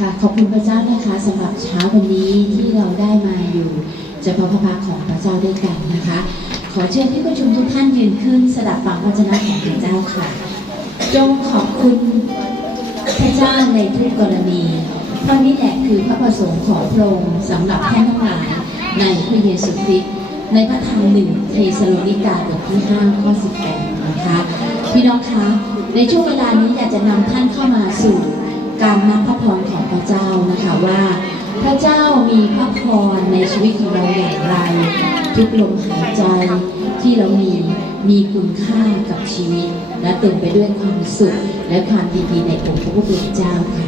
ค่ะขอบคุณพระเจ้านะคะสำหรับเช้าวันนี้ที่เราได้มาอยู่เฉพาะพระพักของพระเจ้าด้วยกันนะคะขอเชิญที่ประชุมทุกท่านยืนขึ้นสดับฟังพระวจนะของพระเจ้าค่ะจงขอบคุณพระเจ้าในทุกกรณีเพราะนี่แหละคือพระประสงค์ของพระองค์สำหรับท่านทั้งหลายในพระเยซูคริสต์ในพระธรรม1 เทสโลนิกาบทที่ 5 ข้อ 18 นะคะพี่น้องคะในช่วงเวลานี้อยากจะนำท่านเข้ามาสู่การนับพระพรของพระเจ้านะคะว่าพระเจ้ามีพระพรในชีวิตของเราอย่างไรทุกลมหายใจที่เรามีคุณค่ากับชีวิตและเต็มไปด้วยความสุขและความดีในองค์พระผู้เป็นเจ้าค่ะ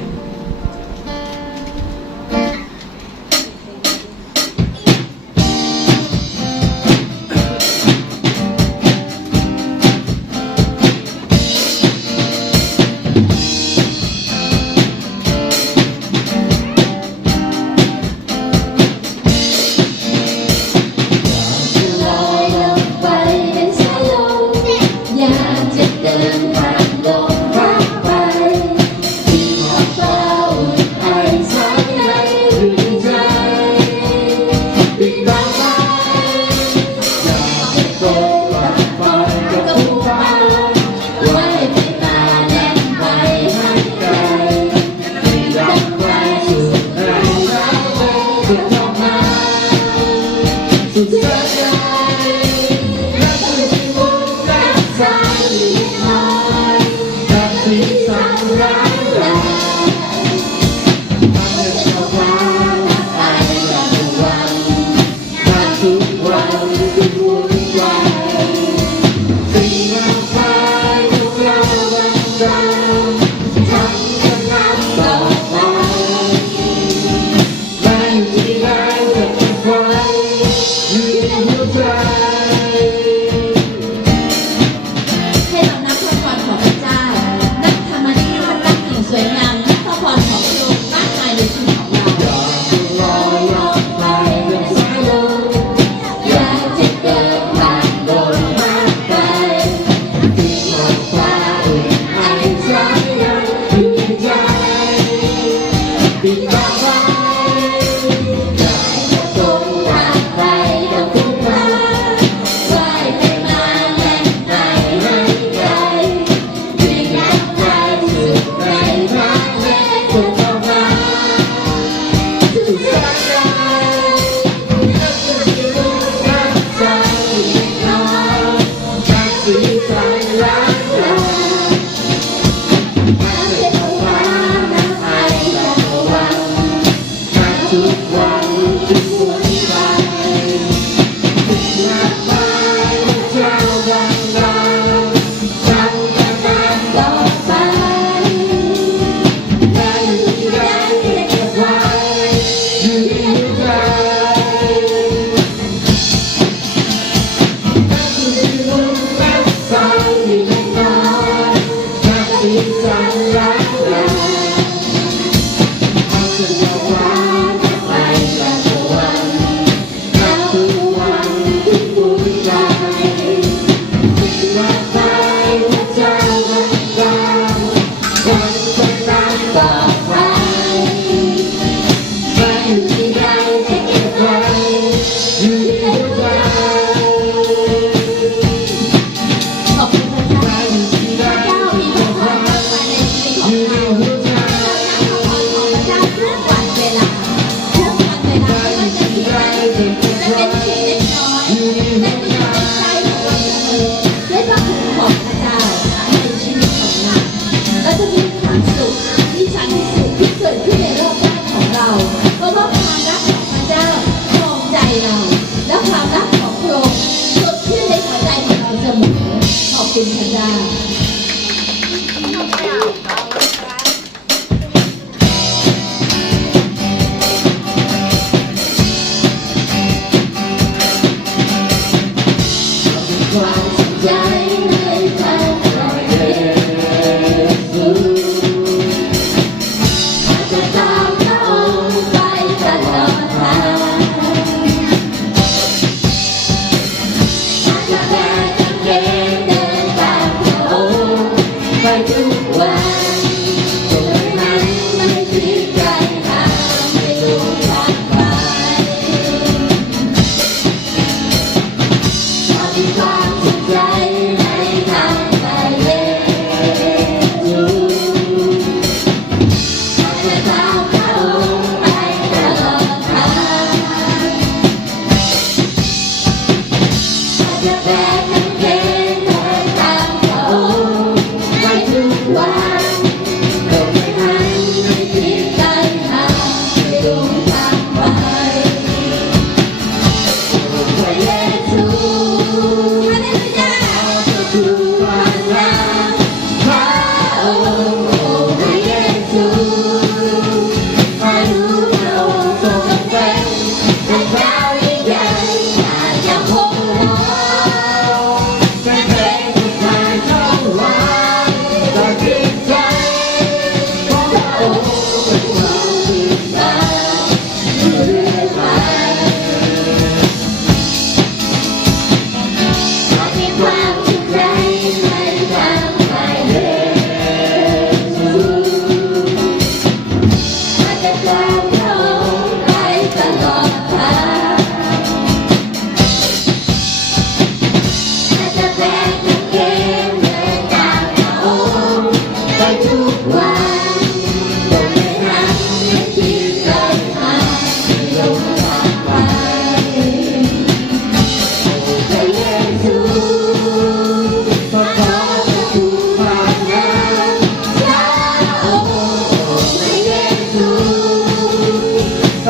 ที่ฉันที่สุด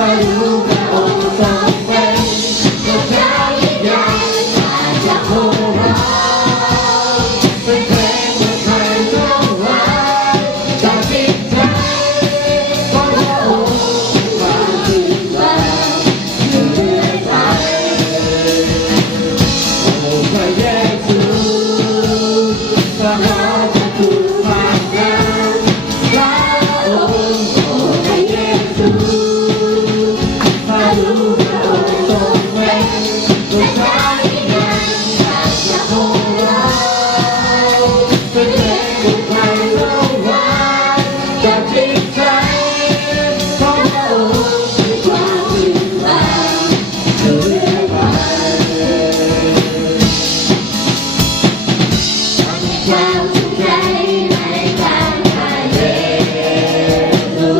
ารู้พระองค์ทรงเป็นพระเจ้ายิ่งใหญ่มาจากพวกเราเป็นเพลงเมื่อใครร้องไห้จากจิตใจของพระองค์มาถึงเราอยู่เรื่อยไปโอ้พระเยซูพระราชทูตมาแล้วพระองค์โอ้พระเยซูพระรู้พระองค์ทรงเป็นพระเจ้ายิ่งใหญ่มาจากพวกเราเป็นเพลงเมื่อใครร้องไห้จากจิตใจของพระองค์มาถึงเราอยู่เรื่อยไปความสุขใจในการพระเยซู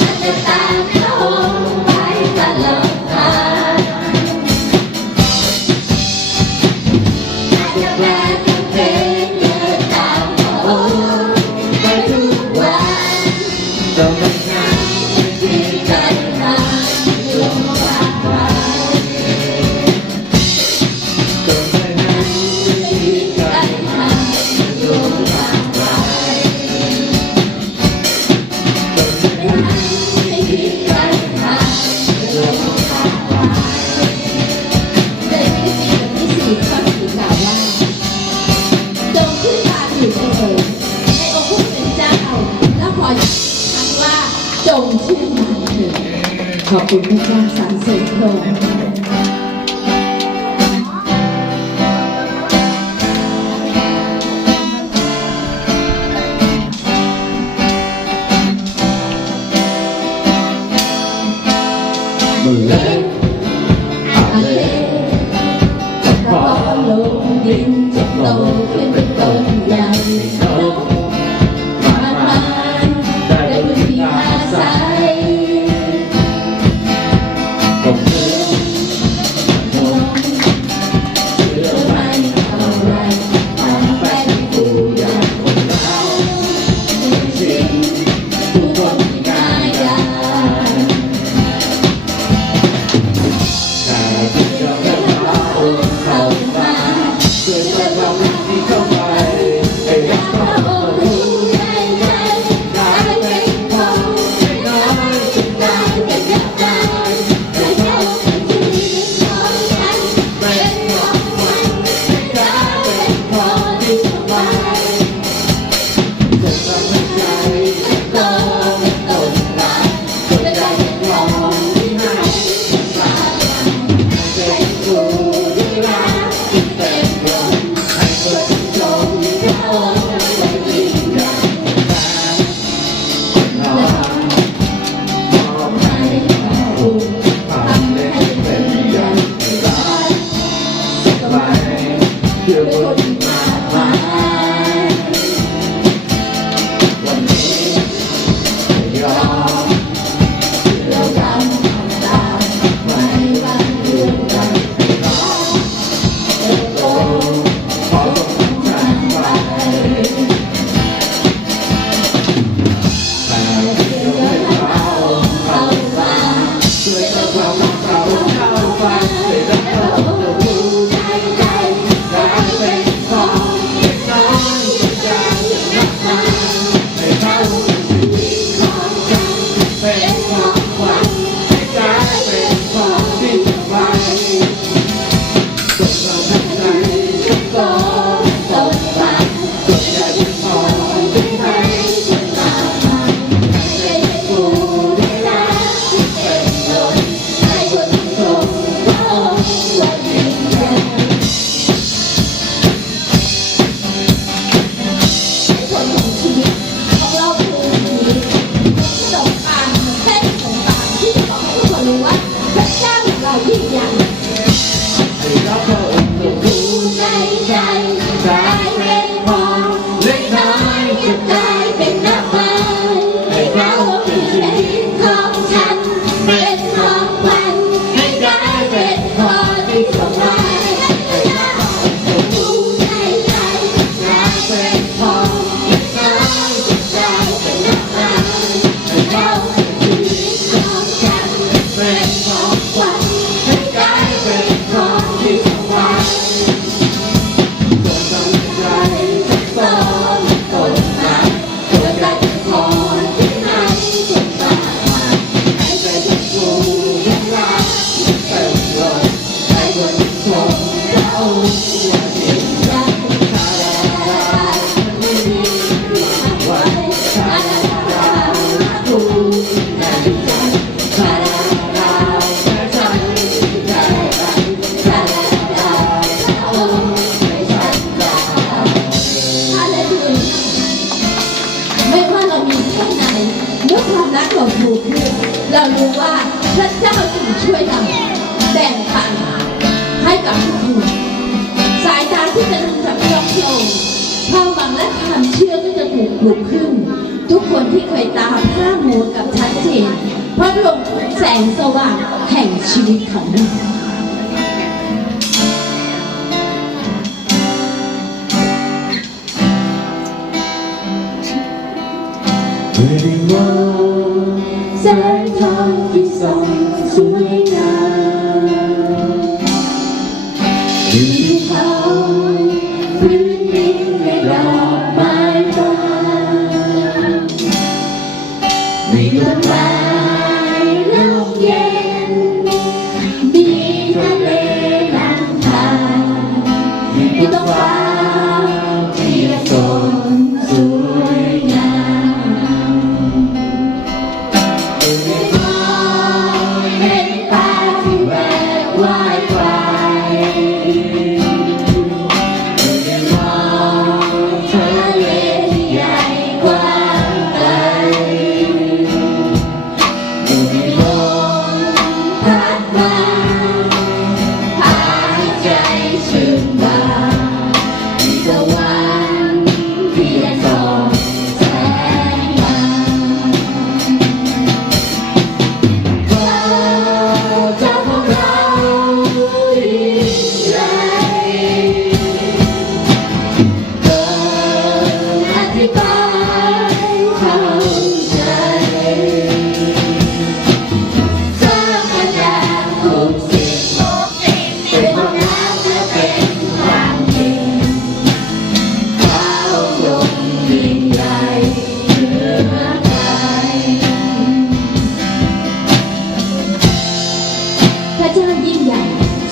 อาจจะตามพระองค์ไปตลอดกาลอาจจะแบกกางเขนเดินตามพระองค์ไปทุกวันต้องไม่นานที่กันนานลงจากไปต้องไม่นานที่กันนานลงจากไปต้องไม่นานที่กันนานลงจากไปในที่สี่ข้อที่กล่าวว่าจงขึ้นมาอยู่เถิดในองค์ผู้เป็นเจ้าและขอทั้งว่าจงขึ้นมาเถิดขอบคุณพระเจ้าสรรเสริญพระองค์เมื่อเล็ก อาเลพระลงดินจะโตขึ้นเป็นต้นใหญ่โตมากมายได้พื้นที่อาศัย ผมเชื่อ ลงเชื่อไม่เท่าไรต้องเป็นผู้ใหญ่คนเราเป็นสิ่งผู้คนง่ายดาย ถ้าที่จะให้พระองค์เข้ามาช่วยเติมความรักที่เข้าไปให้รักพระองค์รู้ได้เป็นของไม่น้อยจนได้เป็นยักษ์ได้ให้เขาเป็นที่ของฉันเป็นของขวัญให้ได้เป็นของที่สบายจงทำให้ใจ แค่ไหนเมื่อความรักเราถูกขึ้นเรารู้ว่าพระเจ้าจะช่วยเราแบ่งปันให้กับทุกคนสายตาที่จะดูจากยกโลงความหวังและความเชื่อก็จะถูกปลุกขึ้นทุกคนที่เคยตาพร่ามัวกับชัดเจนเพราะลงแสงสว่างแห่งชีวิตของเราเมื่อได้มองแสงทองที่ส่องสวยงามอยู่ที่เขาพื้นดินและดอกไม้บานมีต้นไม้ลมเย็นมีทะเลลำธารมีท้องฟ้าที่สดสวยงาม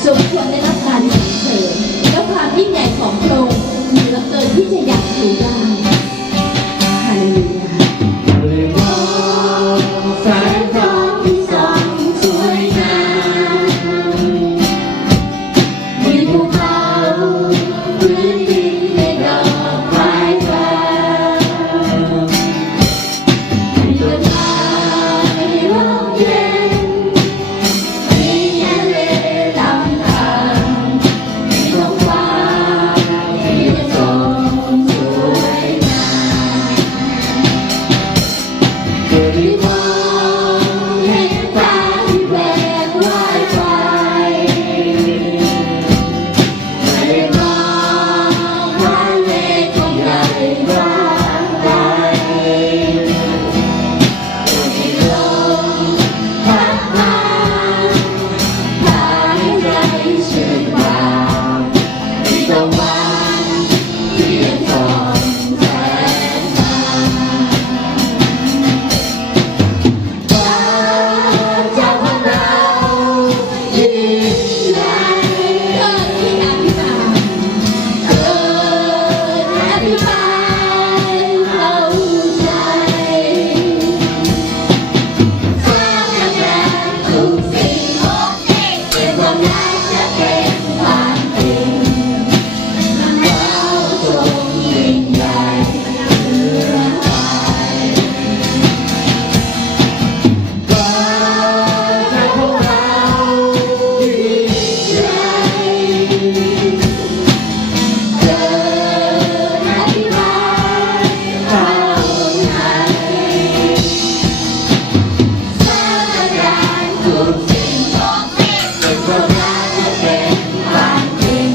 สมควรได้รับการสรรเสริญและความยิ่งใหญ่ของพระองค์เหนือเกินที่จะอยากดูได้ฮาเลลูยาเมื่อมองแสงทองที่ส่องสวยงามมีภูเขาพื้นดินและดอกไม้บานมีต้นไม้ร่มเย็นมีทะเลลำธารมีท้องฟ้าที่สดสวยงามเมื่อได้มองเห็นฟ้าที่แหวกว่ายไปเมื่อได้มองทะเลที่ใหญ่กว้างไกลเมื่อได้ลมพัดมาพาให้ใจชื่นบานมีตะวันเพียงส่องแสงมาฟ้าจากของเรายิ่งใหญ่เกินที่อธิบายเกินอธิบายเข้าใจสร้างมาจากทุกสิ่งเป็นความรักจะเป็นความจริงเราทรงยิ่งใหญ่เหนือใครฟ้าจากพวกเรายิ่งใหญ่เกินอธิบายเข้าใจสร้างมาจากทุกสิ่งเป็นความรักจะเป็นความจริง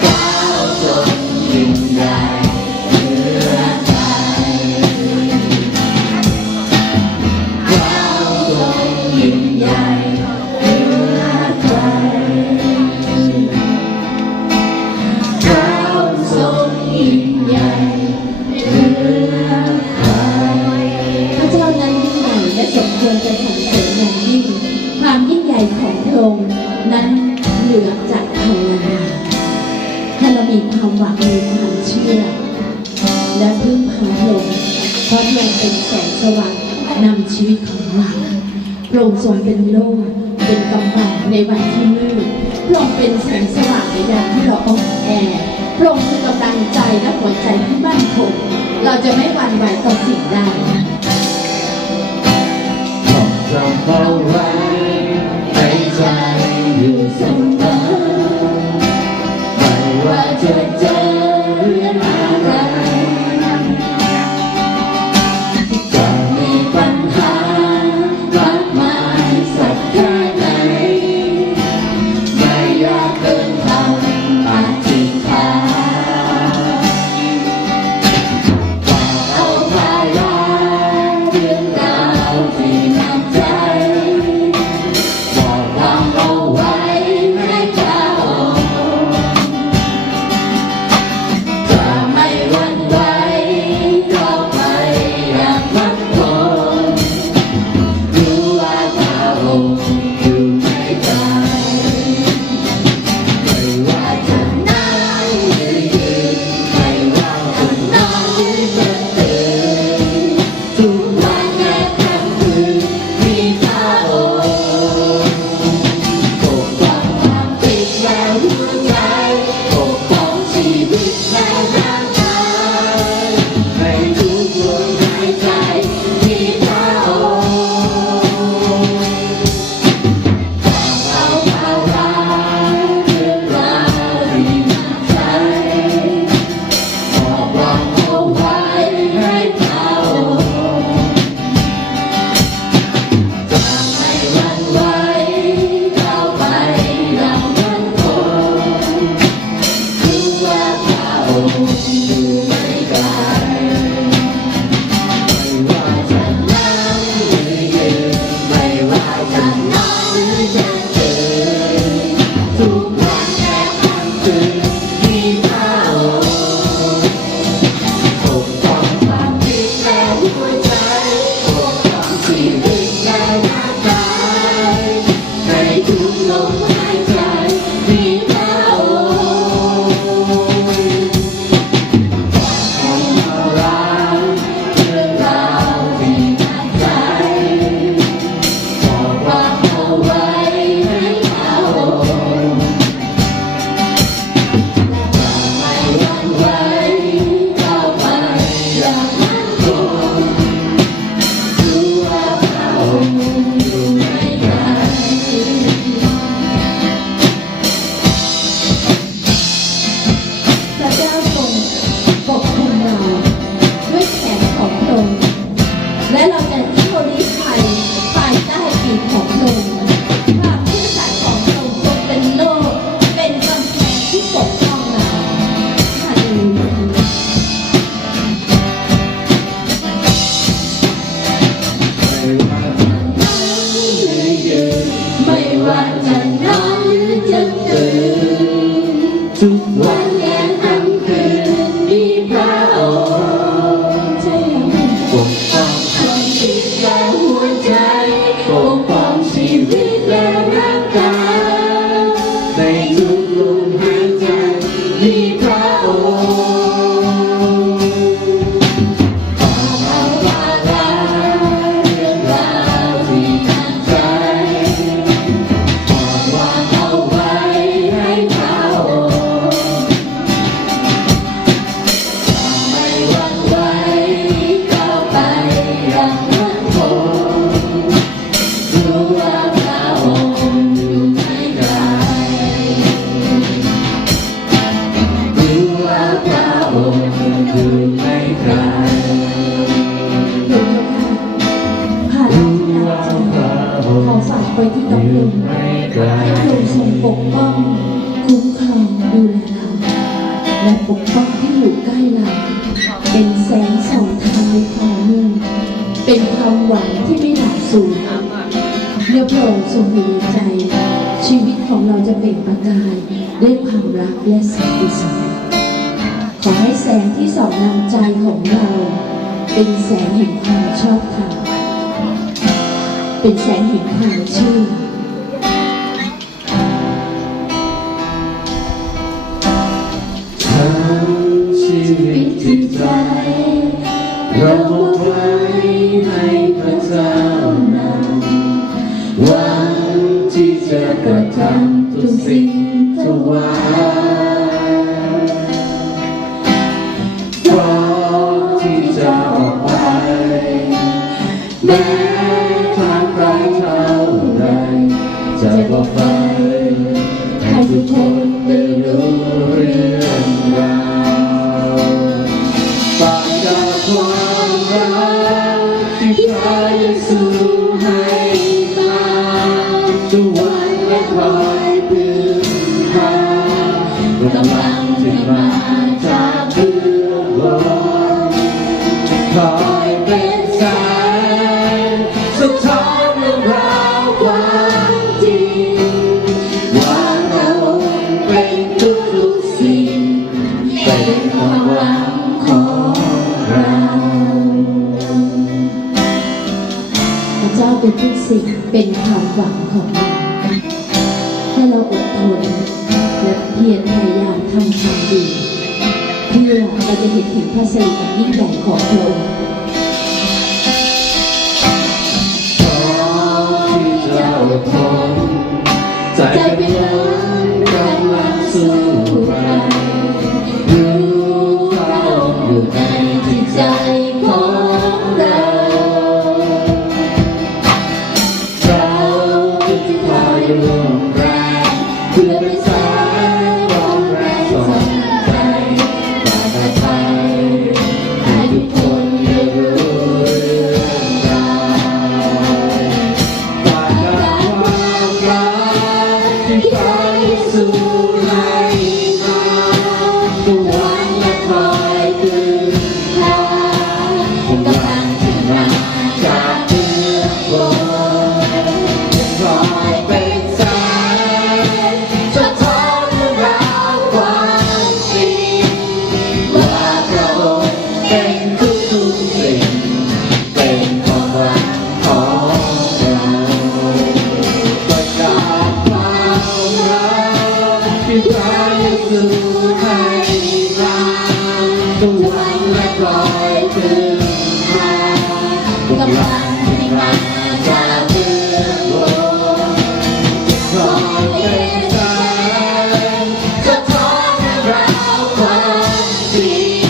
เราทรงยิ่งใหญ่เหนือใครเราทรงยิ่งใหญ่เหนือใครเราทรงยิ่งใหญ่เหนือใครพระเจ้านั้นยิ่งใหญ่และสมควรจะสรรเสริญอย่างยิ่งความยิ่งใหญ่ของพระองค์นั้นเหนือจากพรรณนาให้เรามีความหวังมีความเชื่อและพึ่งพาพระองค์เพราะพระองค์เป็นแสงสว่างนำชีวิตของเราพระองค์ทรงเป็นโลกเป็นกำบังในวันที่มืดพระองค์เป็นแสงสว่างในยามที่เราอ่อนแอพระองค์คือกำลังใจและหัวใจที่มั่นคง เราจะไม่หวั่นไหวต่อสิ่งใด ต้องจำเอาไว้ในใจอยู่เสมอไม่ว่าจะเจอเรื่องอะไรจะมีปัญหามากมายสักแค่ไหนไม่อยากเดินทางอธิษฐานฝากเอาภาระเรื่องราวที่หนักใจบอกวางเอาไว้ให้เขาจะไม่หวั่นไหวต่อไปอย่างมั่นคงรู้ว่าพระองค์อยู่ในใจไม่ว่าจะนั่งหรือยืนไม่ว่าจะนอนหรือจะตื่นทุกวันและทั้งคืนมีพระองค์ปกป้องความคิดและหัวใจปกป้องชีวิตและร่างกายในทุกลมหายใจมีพระองค์เอาภาระเรื่องราวที่หนักใจบอกวางเอาไว้ให้เขาจะไม่หวั่นไหวต่อไปอย่างมั่นคงรู้ว่าพระองค์อยู่ไม่ไกลไม่ว่าจะนั่งหรือยืนไม่ว่าจะนอนหรือจะตื่นทุกวันและทั้งคืนมีพระองค์ปกป้องความคิดและหัวใจปกป้องชีวิตและร่างกายในทุกลมหายใจมีพระองค์ให้เรารักเรื่องราวที่หนักใจบอกวางเอาไว้ให้เขาจะไม่หวั่นไหวต่อไปอย่างมั่นคงรู้ว่าพระองค์อยู่ไม่ไกล พระเจ้าทรงปกคุมเราด้วยแขนของพระองค์และเราจะเที่ยวลี้ภัยภายใต้ปีกของพระองค์ความชื่อสัตย์ของพระองค์ทรงเป็นโลกเป็นกำแพงที่ปกป้องเราฮาเลลูยา ไม่ว่าจะนั่งหรือยืนไม่ว่าจะนอนหรือจะตื่นทุกวันและทั้งคืนมีพระองค์ ใช่แล้ว ปกป้องความคิดและหัวใจปกป้องชีวิตและร่างกายในทุกลมหายใจมีพระองค์เอาภาระเรื่องราวที่หนักใจบอกวางเอาไว้ให้พระองค์ไม่หวั่นไหวต่อไปอย่างมั่นคงรู้ว่าพระองค์อยู่ไม่ไกลรู้ว่าพระองค์อยู่ไม่ไกล เดี๋ยวค่ะภาระที่หนักใจขอฝากไว้ที่น้องลุง ไม่ไกล ให้พระองค์ทรงปกป้องคุ้มครองดูแลเราและปกป้องที่อยู่ใกล้เราเป็นแสงส่องทางในความมืดเป็นความหวังที่ไม่หลับสูญเมื่อพระองค์ทรงอยู่ในใจ ชีวิตของเราจะเปล่งประกายด้วยความรักและสันติสุขขอให้แสงที่ส่องนำใจของเรา เป็นแสงแห่งความชอบธรรมเป็นแสงแห่งความชื่น ทั้งชีวิตจิตใจ เรามอบไว้ให้พระเจ้านำหวังที่จะกระทำทุกสิ่งถวายเพราะที่ ม้ทางไกลเท่าไรจะบอกไปให้ทุกคนได้รู้เรื่องราวปากจากความรักที่พระเยซูให้มาทุกวันและคอยพึ่งพากำลังที่มาจากเบื้องบนคอยเป็นแสงสะท้อนเรื่องราวความจริงว่าเราเป็นทุกๆสิ่งเป็นความหวังของเรา พระเจ้าเป็นทุกสิ่งเป็นความหวังของเราให้เราอดทนและเพียรพยายามทำความดีเพื่อเราจะเห็นถึงพระสิริอันยิ่งใหญ่ของพระองค์ พร้อมที่จะอดทนใจเป็นล้นกำลังสู้ไปรู้พระองค์อยู่ในจิตใจของเราเราที่คอยร่วมแรงเพื่อเป็นแสงของแรงส่องใจปากไปให้ทุกคนได้รู้เรื่องราวปากจากความรักที่พระเยซูให้มาทุกวันและคอยพึ่งพากำลังที่มาจากเบื้องบนคอยเป็นแสงสะท้อนเรื่องราวความจริงว่าพระองค์เป็นทุกๆสิ่งเป็นความหวังของเราประกาศความรักที่พระเยซูให้มาทุกวันและคอยพึ่งพากำลังที่มาจากเบื้องบนคอยเป็นแสงสะท้อนเรื่องราวความจริง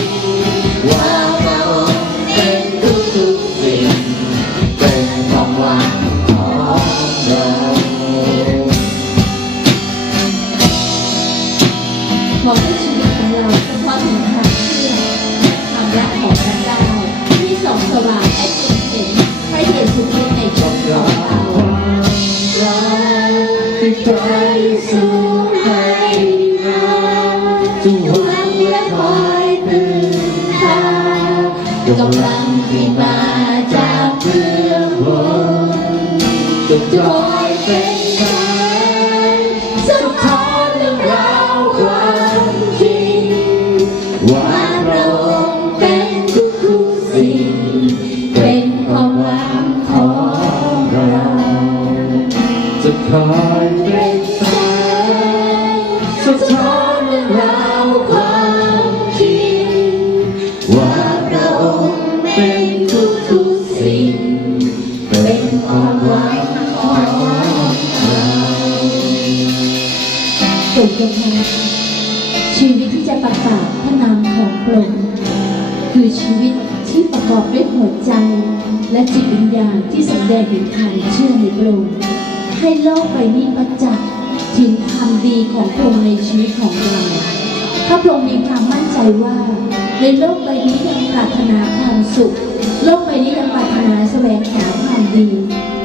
ว่าพระองค์เป็นทุกๆสิ่งเป็นความหวังของเรา ขอให้ชีวิตของเราสะท้อนถึงความเชื่อความรักของพระเจ้าที่ส่องสว่างให้คนเห็นพระเยซูคริสต์ในชีวิตของเรา ที่พระเยซูให้มาทุกวันและคอยพึ่งพากำลังที่มาจากเบื้องบนจะคอยเป็นแสงสะท้อนเรื่องราวความจริงว่าพระองค์เป็นทุกๆสิ่งเป็นความหวังของเราจะคอยเป็นแสงสะท้อนเรื่องราวความจริงว่าพระองค์เป็นทุกๆสิ่งเป็นความหวังของเรา โปรดจงพาชีวิตที่จะประกาศพระนามของพระองค์คือชีวิตที่ประกอบด้วยหัวใจและจิตวิญญาณที่สำแดงถึงความเชื่อในพระองค์ให้โลกใบนี้ประจักษ์ถึงความดีของพระองค์ในชีวิตของเราถ้าพระองค์มีความมั่นใจว่าในโลกใบนี้ยังปรารถนาความสุขโลกใบนี้ยังปรารถนาแสวงหาความดี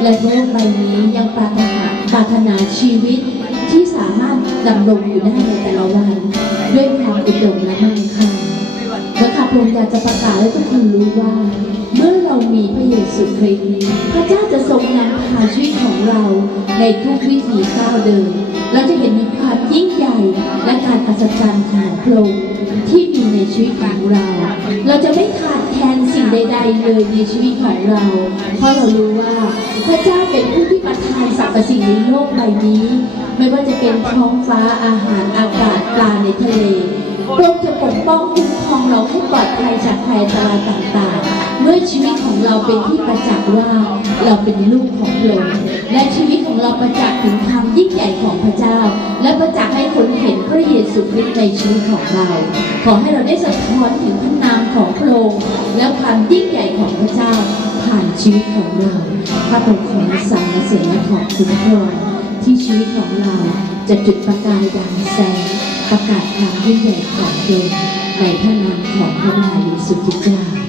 และโลกใบนี้ยังปรารถนาชีวิตที่สามารถดำรงอยู่ได้ในแต่ละวันด้วยความอุดมและมั่งคั่งและข้าพระองค์อยากจะประกาศให้ทุกคนรู้ว่า เมื่อเรามีพระเยซูคริสต์พระเจ้าจะทรงนำพาชีวิตของเราในทุกวิถีก้าวเดินเราจะเห็นถึงความยิ่งใหญ่และการอัศจรรย์ของพระองค์ที่มีในชีวิตของเรา เราจะไม่ขาดแคลนสิ่งใดๆเลยในชีวิตของเรา เพราะเรารู้ว่าพระเจ้าเป็นผู้ที่ประทานสรรพสิ่งในโลกใบนี้ ไม่ว่าจะเป็นท้องฟ้าอาหารอากาศปลาในทะเลพระองค์จะปกป้องคุ้มครองเราให้ปลอดภัยจากภัยอันตรายต่างๆ เมื่อชีวิตของเราเป็นที่ประจักษ์ว่าเราเป็นลูกของพระองค์และชีวิตของเราประจักษ์ถึงความยิ่งใหญ่ของพระเจ้า และประจักษ์ให้คนเห็นพระเยซูคริสต์ในชีวิตของเรา ขอให้เราได้สะท้อนถึงพระนามของพระองค์และความยิ่งใหญ่ของพระเจ้า ผ่านชีวิตของเราข้าพเจ้าขอสรรเสริญและขอบคุณพระองค์ที่ชีวิตของเราจะจุดประกายดังแสงประกาศความยิ่งใหญ่ของพระองค์ในพระนามของพระมหาเยซูคริสต์เจ้า